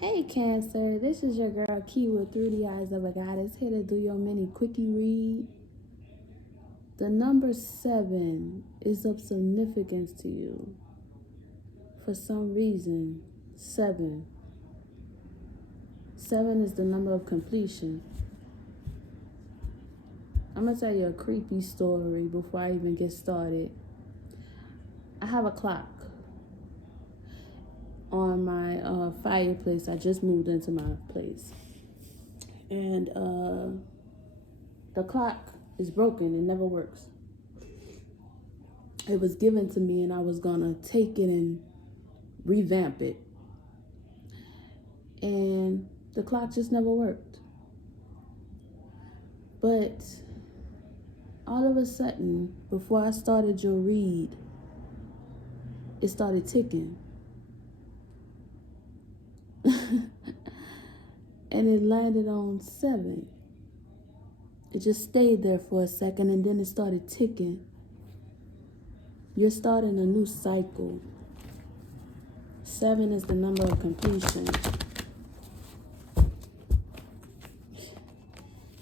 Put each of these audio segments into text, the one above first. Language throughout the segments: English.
Hey Cancer, this is your girl Key with Through the Eyes of a Goddess, here to do your mini quickie read. The number 7 is of significance to you. For some reason, 7. 7 is the number of completion. I'm going to tell you a creepy story before I even get started. I have a clock on my fireplace. I just moved into my place. And the clock is broken. It never works. It was given to me and I was going to take it and revamp it. And the clock just never worked. But all of a sudden, before I started your read, it started ticking. And it landed on 7. It just stayed there for a second and then it started ticking. You're starting a new cycle. 7 is the number of completion.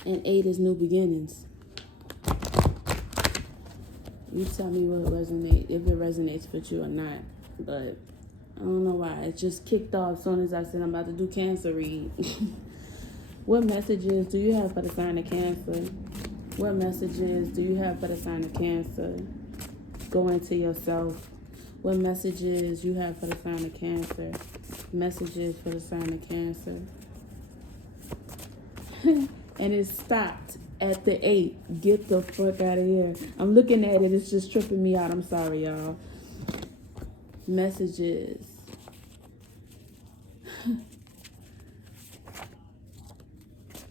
And 8 is new beginnings. You tell me what resonates, if it resonates with you or not. But I don't know why. It just kicked off as soon as I said I'm about to do Cancer read. What messages do you have for the sign of Cancer? What messages do you have for the sign of Cancer? Go into yourself. What messages you have for the sign of Cancer? Messages for the sign of Cancer. And it stopped at the 8. Get the fuck out of here. I'm looking at it. It's just tripping me out. I'm sorry, y'all. Messages.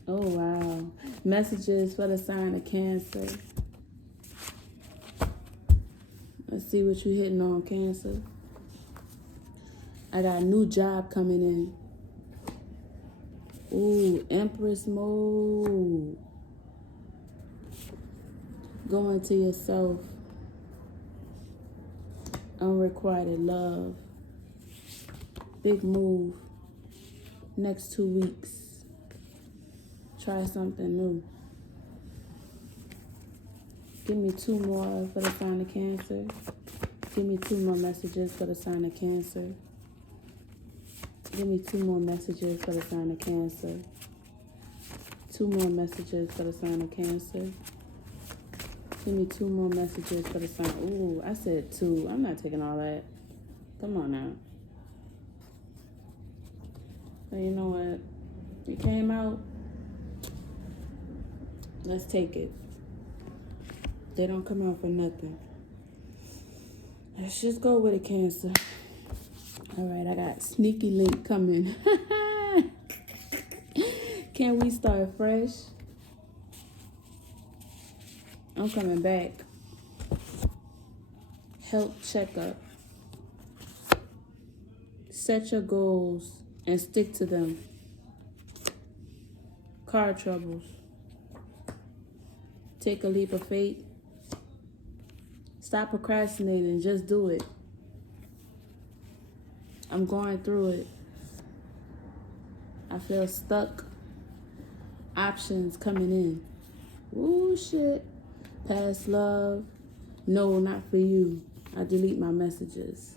Oh, wow. Messages for the sign of Cancer. Let's see what you're hitting on, Cancer. I got a new job coming in. Ooh, Empress mode. Go into yourself. Unrequited love. Big move. Next 2 weeks. Try something new. Give me 2 more for the sign of Cancer. Give me 2 more messages for the sign of Cancer. Give me 2 more messages for the sign of Cancer. 2 more messages for the sign of Cancer. Give me 2 more messages for the sign. Ooh, I said 2. I'm not taking all that. Come on now. But you know what? It came out. Let's take it. They don't come out for nothing. Let's just go with it, Cancer. All right, I got sneaky link coming. Can we start fresh? I'm coming back. Health checkup. Set your goals and stick to them. Car troubles. Take a leap of faith. Stop procrastinating. Just do it. I'm going through it. I feel stuck. Options coming in. Ooh, shit. Past love. No, not for you. I delete my messages.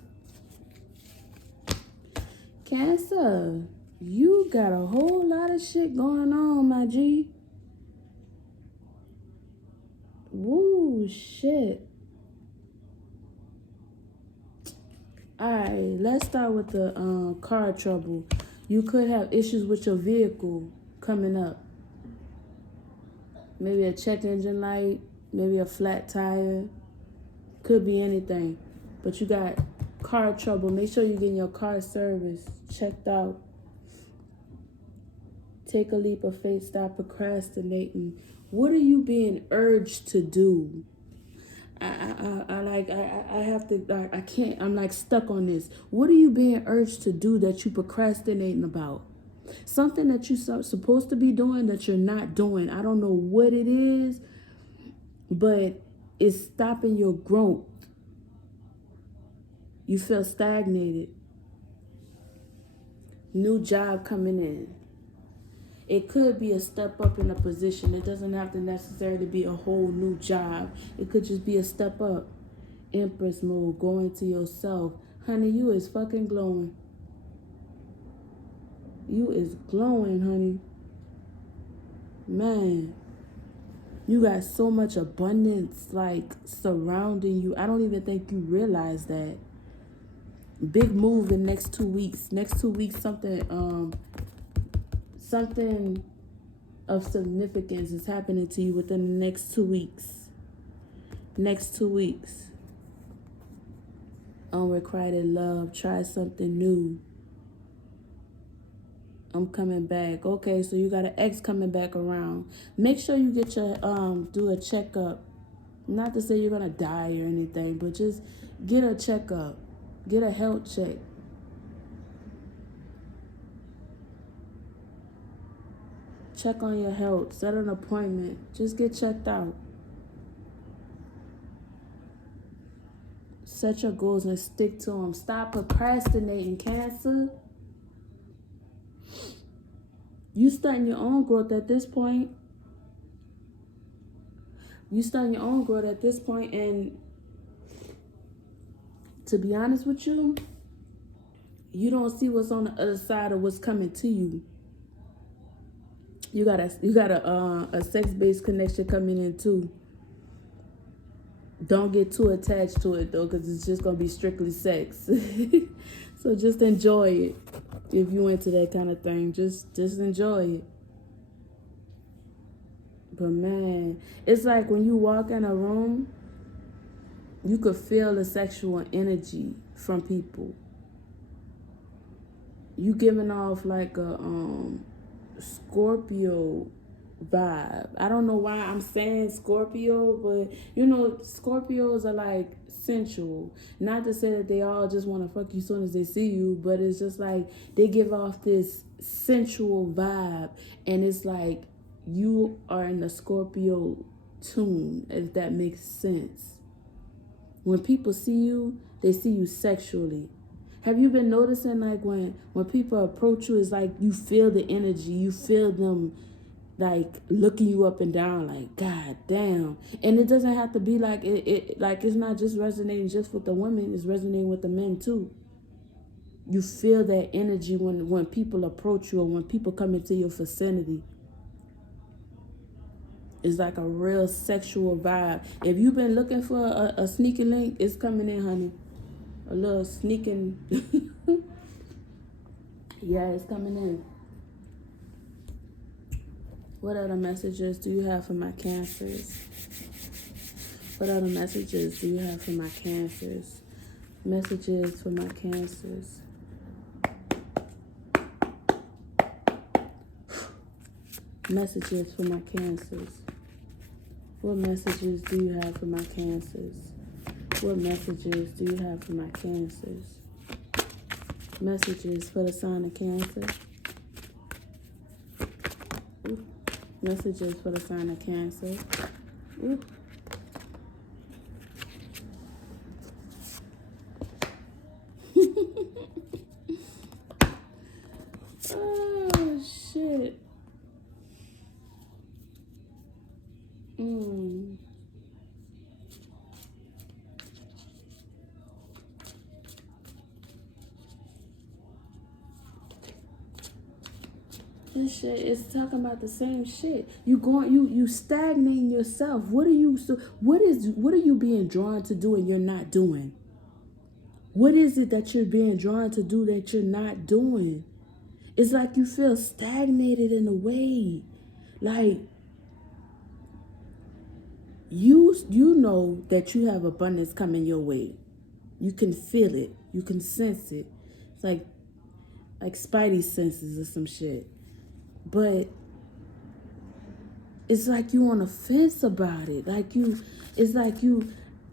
Cancer, you got a whole lot of shit going on, my G. Woo, shit. Alright, let's start with the car trouble. You could have issues with your vehicle coming up. Maybe a check engine light, maybe a flat tire. Could be anything. But you got car trouble. Make sure you're getting your car service checked out. Take a leap of faith. Stop procrastinating. What are you being urged to do? I can't, I'm like stuck on this. What are you being urged to do that you procrastinating about? Something that you're supposed to be doing that you're not doing. I don't know what it is, but it's stopping your growth. You feel stagnated. New job coming in. It could be a step up in a position. It doesn't have to necessarily be a whole new job. It could just be a step up. Empress mode, going to yourself. Honey, you is fucking glowing. You is glowing, honey. Man, you got so much abundance, like, surrounding you. I don't even think you realize that. Big move in next 2 weeks. Next 2 weeks, something of significance is happening to you within the next 2 weeks. Next 2 weeks. Unrequited love. Try something new. I'm coming back. Okay, so you got an ex coming back around. Make sure you get your do a checkup. Not to say you're gonna die or anything, but just get a checkup. Get a health check. Check on your health. Set an appointment. Just get checked out. Set your goals and stick to them. Stop procrastinating, Cancer. You starting your own growth at this point. You starting your own growth at this point, and to be honest with you, you don't see what's on the other side of what's coming to you. You got a sex-based connection coming in too. Don't get too attached to it though, because it's just gonna be strictly sex. So just enjoy it. If you into that kind of thing, just enjoy it. But man, it's like when you walk in a room, you could feel the sexual energy from people. You giving off like a Scorpio vibe. I don't know why I'm saying Scorpio, but you know, Scorpios are like sensual. Not to say that they all just want to fuck you as soon as they see you, but it's just like they give off this sensual vibe, and it's like you are in the Scorpio tune, if that makes sense. When people see you, they see you sexually. Have you been noticing, like, when people approach you, it's like you feel the energy, you feel them like looking you up and down, like, God damn. And it doesn't have to be like it like it's not just resonating just with the women, it's resonating with the men too. You feel that energy when people approach you or when people come into your vicinity. It's like a real sexual vibe. If you've been looking for a sneaky link, it's coming in, honey. A little sneaking. Yeah, it's coming in. What other messages do you have for my Cancers? What other messages do you have for my Cancers? Messages for my Cancers. Messages for my Cancers. What messages do you have for my Cancers? What messages do you have for my Cancers? Messages for the sign of Cancer. Ooh. Messages for the sign of Cancer. Ooh. Oh, shit. This shit is talking about the same shit. You stagnating yourself. What are you being drawn to do and you're not doing? What is it that you're being drawn to do that you're not doing? It's like you feel stagnated in a way. Like you know that you have abundance coming your way. You can feel it. You can sense it. It's like spidey senses or some shit. But it's like you on the fence about it.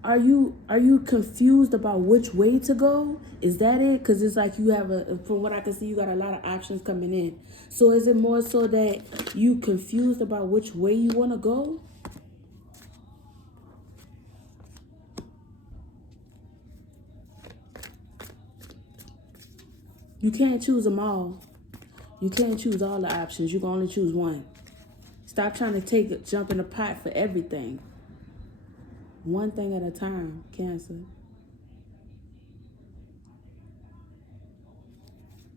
Are you confused about which way to go? Is that it? Because it's like you have from what I can see, you got a lot of options coming in. So is it more so that you confused about which way you want to go? You can't choose them all. You can't choose all the options. You can only choose one. Stop trying to jump in the pot for everything. One thing at a time, Cancer.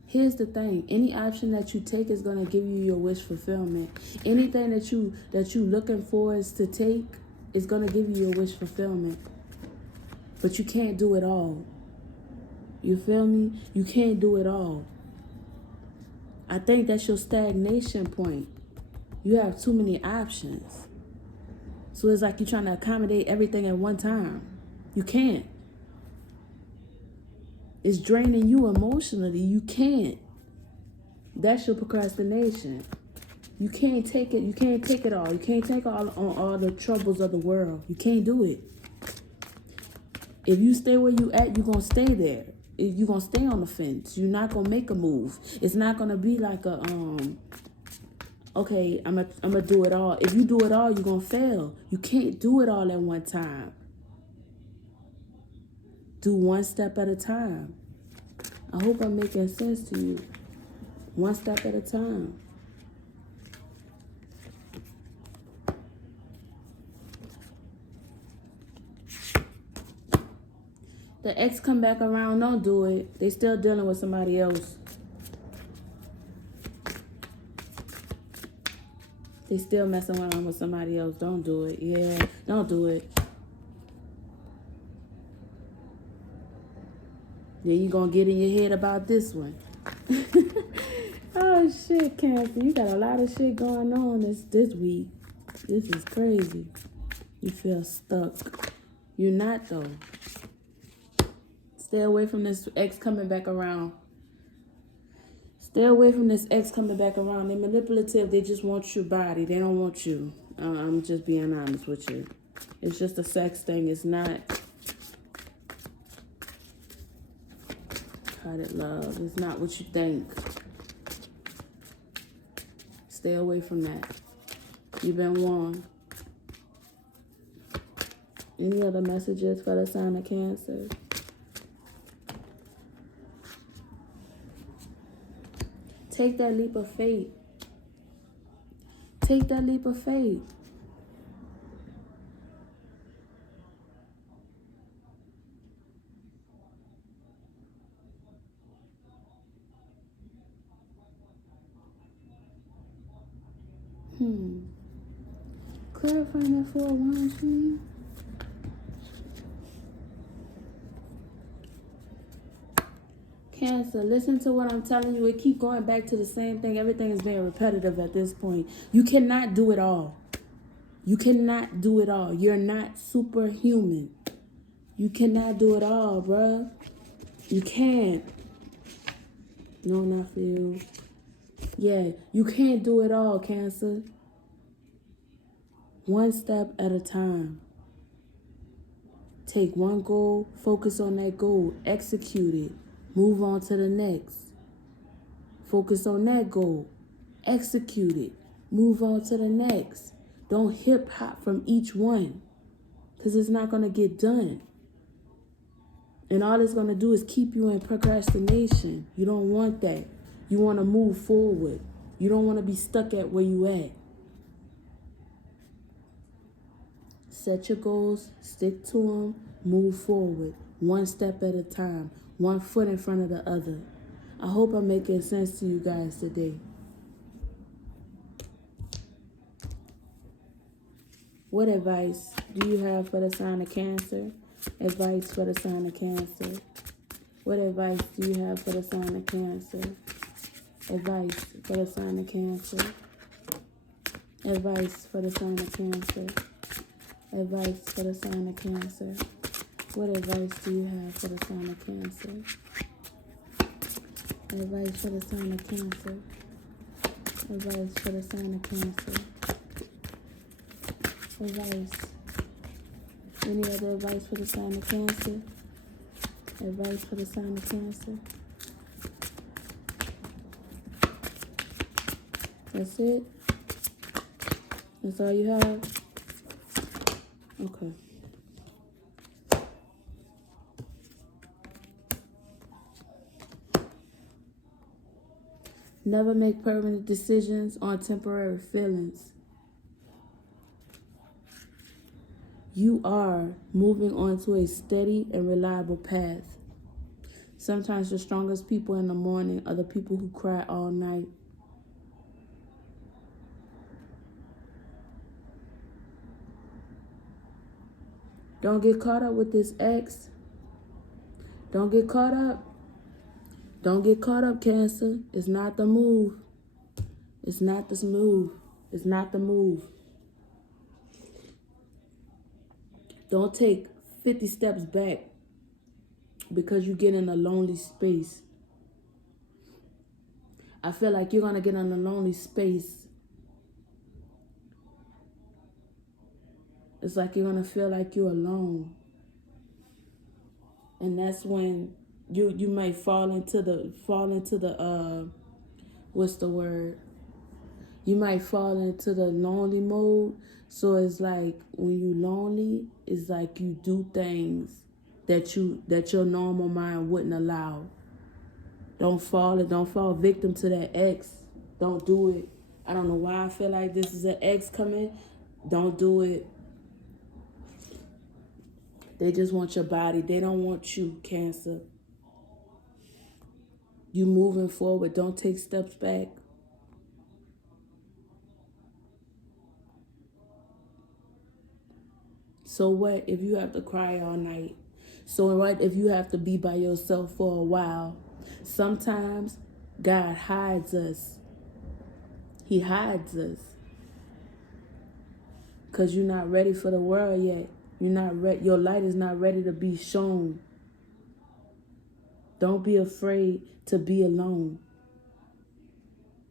Here's the thing. Any option that you take is going to give you your wish fulfillment. Anything that you looking for is to take is going to give you your wish fulfillment. But you can't do it all. You feel me? You can't do it all. I think that's your stagnation point. You have too many options. So it's like you're trying to accommodate everything at one time. You can't. It's draining you emotionally. You can't. That's your procrastination. You can't take it. You can't take it all. You can't take all the troubles of the world. You can't do it. If you stay where you at, you're going to stay there. You're going to stay on the fence. You're not going to make a move. It's not going to be like a, okay, I'm going to do it all. If you do it all, you're going to fail. You can't do it all at one time. Do one step at a time. I hope I'm making sense to you. One step at a time. The ex come back around, don't do it. They still dealing with somebody else. They still messing around with somebody else. Don't do it. Yeah, don't do it. Then you gonna get in your head about this one. Oh shit, Cancer. You got a lot of shit going on this week. This is crazy. You feel stuck. You're not though. Stay away from this ex coming back around. Stay away from this ex coming back around. They're manipulative. They just want your body. They don't want you. I'm just being honest with you. It's just a sex thing. It's not hearted love. It's not what you think. Stay away from that. You've been warned. Any other messages for the sign of Cancer? Take that leap of faith. Take that leap of faith. Clarifying that 4 of Wands for me. Cancer, listen to what I'm telling you. It keep going back to the same thing. Everything is being repetitive at this point. You cannot do it all. You cannot do it all. You're not superhuman. You cannot do it all, bruh. You can't. No, not for you. Yeah, you can't do it all, Cancer. One step at a time. Take one goal, focus on that goal, execute it. Move on to the next. Focus on that goal. Execute it. Move on to the next. Don't hip hop from each one, because it's not going to get done. And all it's going to do is keep you in procrastination. You don't want that. You want to move forward. You don't want to be stuck at where you at. Set your goals, stick to them, move forward. One step at a time. One foot in front of the other. I hope I'm making sense to you guys today. What advice do you have for the sign of Cancer? Advice for the sign of Cancer. What advice do you have for the sign of Cancer? Advice for the sign of Cancer. Advice for the sign of Cancer. Advice for the sign of Cancer. What advice do you have for the sign of Cancer? Advice for the sign of Cancer. Advice for the sign of Cancer. Advice. Any other advice for the sign of Cancer? Advice for the sign of Cancer. That's it? That's all you have? Okay. Never make permanent decisions on temporary feelings. You are moving onto a steady and reliable path. Sometimes the strongest people in the morning are the people who cry all night. Don't get caught up with this ex. Don't get caught up. Don't get caught up, Cancer. It's not the move. It's not this move. It's not the move. Don't take 50 steps back because you get in a lonely space. I feel like you're going to get in a lonely space. It's like you're going to feel like you're alone. And that's when you might fall into the what's the word? You might fall into the lonely mode. So it's like when you lonely, it's like you do things that your normal mind wouldn't allow. Don't fall victim to that ex. Don't do it. I don't know why I feel like this is an ex coming. Don't do it. They just want your body. They don't want you, Cancer. You moving forward. Don't take steps back. So what if you have to cry all night? So what if you have to be by yourself for a while? Sometimes God hides us. He hides us. Because you're not ready for the world yet. You're not ready. Your light is not ready to be shown. Don't be afraid to be alone.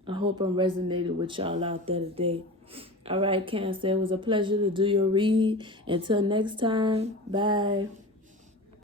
I hope I'm resonated with y'all out there today. All right, Cancer, it was a pleasure to do your read. Until next time, bye.